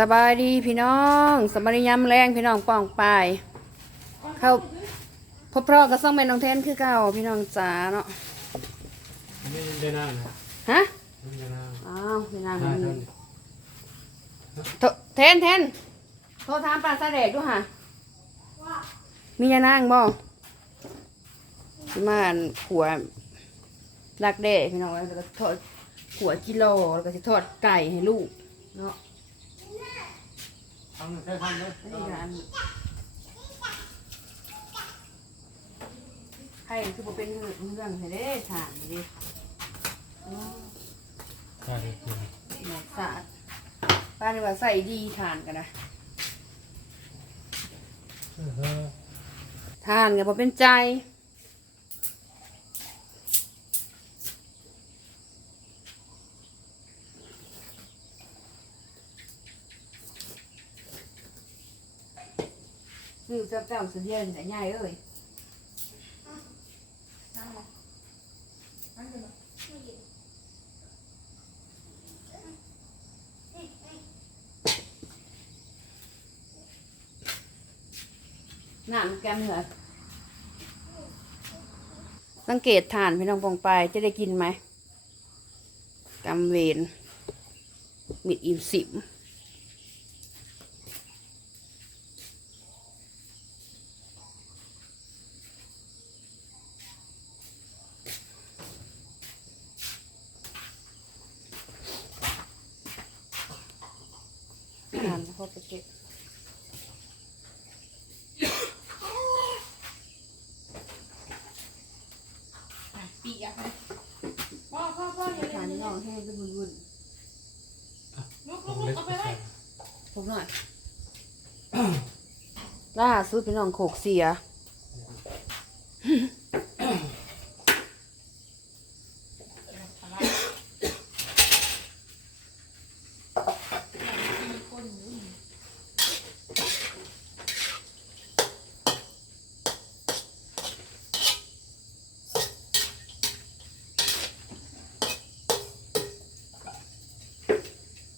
สบายดีพี่น้องสบายดียามแรงพี่น้องป้องปายเข้าพบเพราะก็ต้องเป็นน้องเทนคือเก่าพี่น้องจ๋าเนาะไม่ได้นั่งนะฮะไม่ได้นั่งอ้าวพี่นางใช่ท่านโทเทนเทนโทรถามปลาสะเดกดูค่ะมียานางบ่สิมาอั่นขัวดักเด้พี่น้องแล้วก็ทอดขัวกิโลแล้วก็จะทอดไก่ให้ลูกเนาะ ทำหนึ่งแค่ทำเลยอันนี้ก็อันให้คือบ่เป็นเรื่องเรื่องให้เด้ถามดิอ๋อใช่เลยหมอกสะอาดป้านี่ว่าใส่ดีทานกันนะทานกันพอเป็นใจ ซื้อเจ้าเจ้าเสียนแต่ใหญ่เอ้ยน้ำแกมเหรอสังเกตทานพี่น้องปองไปจะได้กินไหมกำเวนมิดอิ่มสิบ ทานแล้วก็ไปเก็บปีกอะพ่อพ่อพ่อเดี๋ยวทานเดี๋ยวน้องให้ก็บุญบุญลูกผลูกมลูเล็กกเอาไปไว้ผมหน่อยล่าสุดพี่น้องโขกเสีย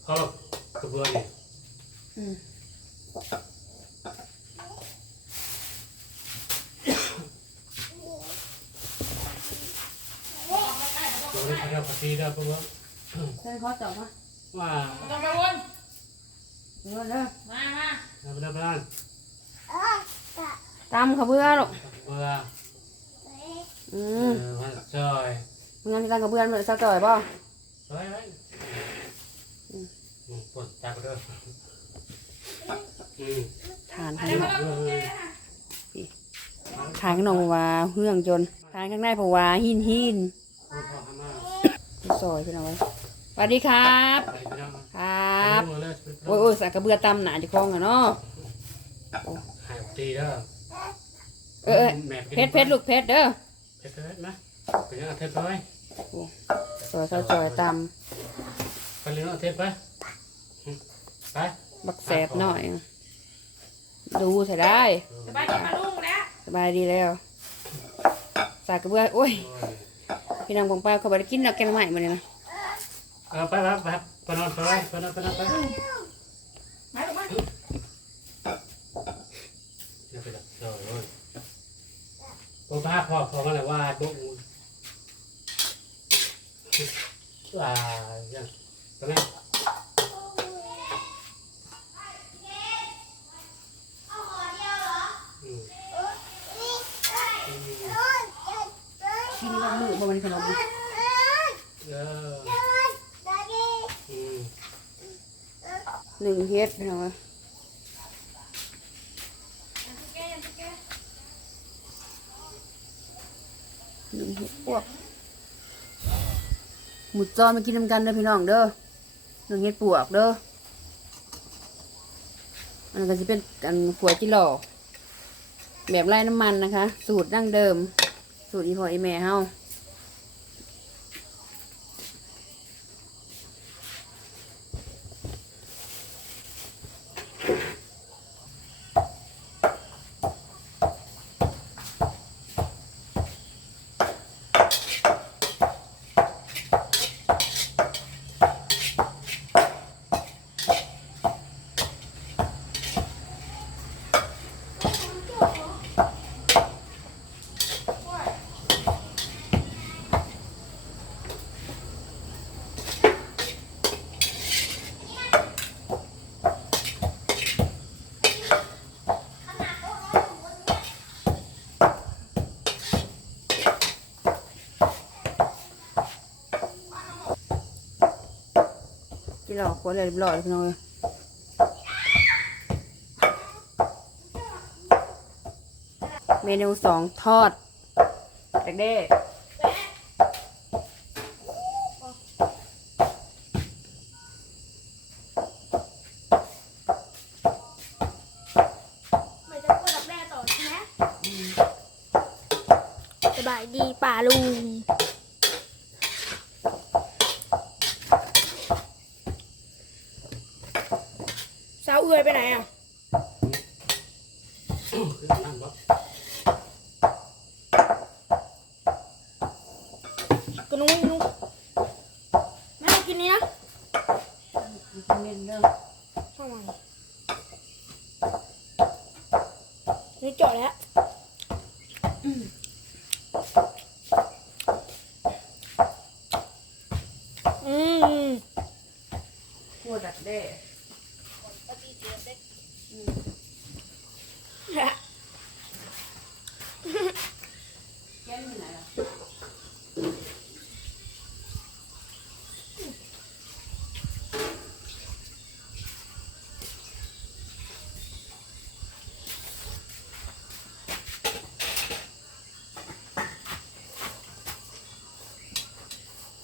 เขากระเบื้องนี่อืมเราได้เรียกปฏิได้กระเบื้องเส้นข้อต่อมาว่าไม่ต้อง มาวนเนื้อเด้อมามาเราไม่ได้บ้านตำเขาเบื่อหรอกเบื่ออืเอมอมาจอยมึงงั้นที่ตั้งกับเบื่อมันสักจ่อยป่ะเฮ้ยเฮ้ยปวดจากเด้ออืมทานอัข้านงนี้นอกมาแล้วทานข้างนอกว่าเฮืองจนทานข้างในเพราะว่าหินหินพ่อพ่อทำมาซอยพี่น้องไว้สวัสดีครับ ไปพี่น้องครับเลยโอ้ยโอ้ยสักกระเบือตำหนาจะคล้องอะเนาะหายตีเด้อเออเออเพชรเพชรลูกเพชรเด้อเพชรเพชรนะเป็นยังไงเทปไปซอยซอยซอยตไปเลี้ยงเอาเทปไป ไปำบักแสบหน่อย ดูใส่ได้สบายดีมาลุงแล้วสบายดีแล้ว สากกระเบือโอ้ย พี่น้องของป้าเขาบอกได้กินดอกแกงใหม่มาเลยนะเออไปไปไปไปนอนไปไปนอนไปนอนไปมาลูกมาอย่าไปดับจอยโอ้ยโอ้ป้าพ่อพ่อมาแล้วว่าโบ้ว่ายังตอนนี้อืม กินกับมือบ่มันขนม เอออืม หนึ่ง เฮ็ดพี่น้องหนึ่งเฮ็ดพวกหมุดจอมากินน้ำกันเด้อพี่น้องเด้อหนึ่งเฮ็ดปวกเด้ออันนนก็จะเป็นกันขัวจิหล่อแบบไร้น้ำมันนะคะ สูตรดั้งเดิม สูตรอีพออีแม่เฮา ขวดเลยเรียบร้อยแล้วพี่น้องเอ้ยเมนูสองทอดเด็กเด้ไม่จะพูดกับแม่ต่อใช่ไหมสบายดีป่าลุง สาว เอือยไปไหนอะขึ้นนั่งบ่ก็นุ้งนุ้งแม่กินนี้นะเล่นเด้อช่างมันนี่เจาะแล้ว อืม ขวดดักเด้ แก้มอยู่ไหนล่ะ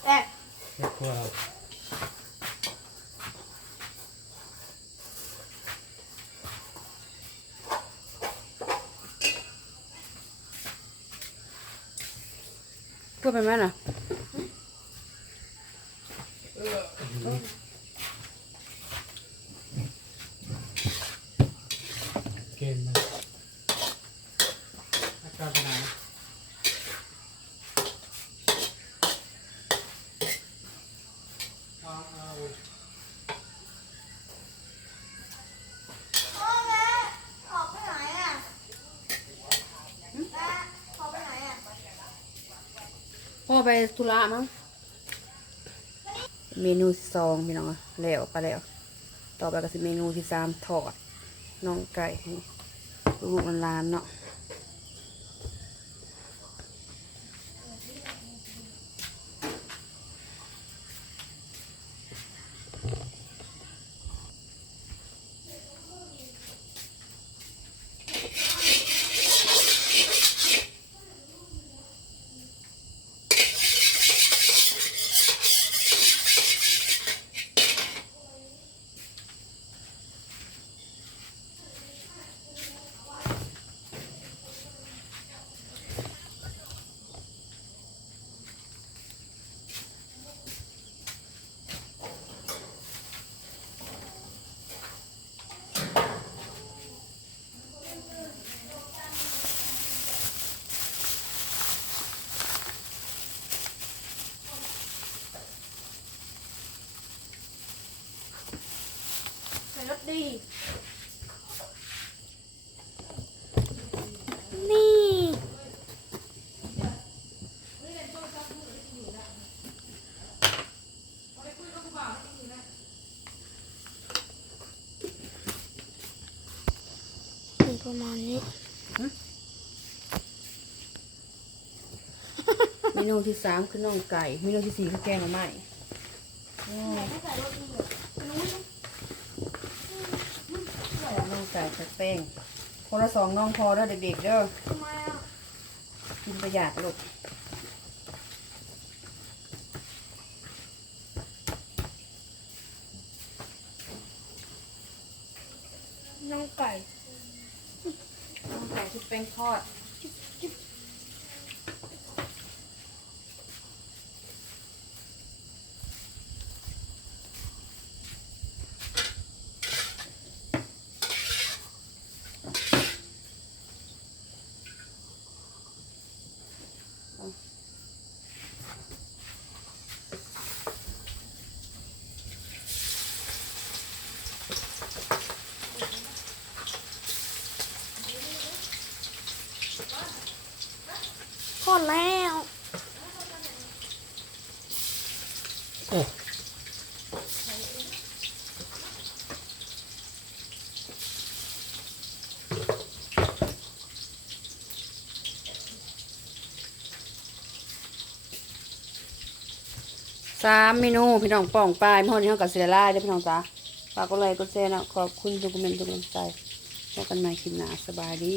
แอบ เฮ็ดครัว พูดไปไหมน่ะเกมนะอาการเป็นไงเอาเอา พ่อแม่ขอไปไหนอะแม่ขอไปไหนอะ พ่อ ไปธุระมั้งเมนูสองพี่น้องแล้วไปแล้ว ต่อไปก็คือเมนูที่สามทอดน้องไก่ให้ลูกมันลานเนาะ ส่รถดีนี่ ประมาณนี้เมนูที่สามคือน้องไก่เมนูที่สี่คือแกงหน่อไม้ไม่ใส่รถ ดีเหรอน้องไก่ใส่แป้งคนละสองน้องพอแล้วเด็กๆเด้อทำไมอะกินประหยัดลูกน้องไก่น้องไก่ชุบแป้งทอด สามเมนูพี่น้องป่องปลายมื่อนี่เขากับเสียร่ายเด้พี่น้องจ้าฝากกดไลค์กดแชร์นะขอบคุณทุกคอมเมนต์ทุกกำลังใจพบกันใหม่คลิปหน้าสบายดี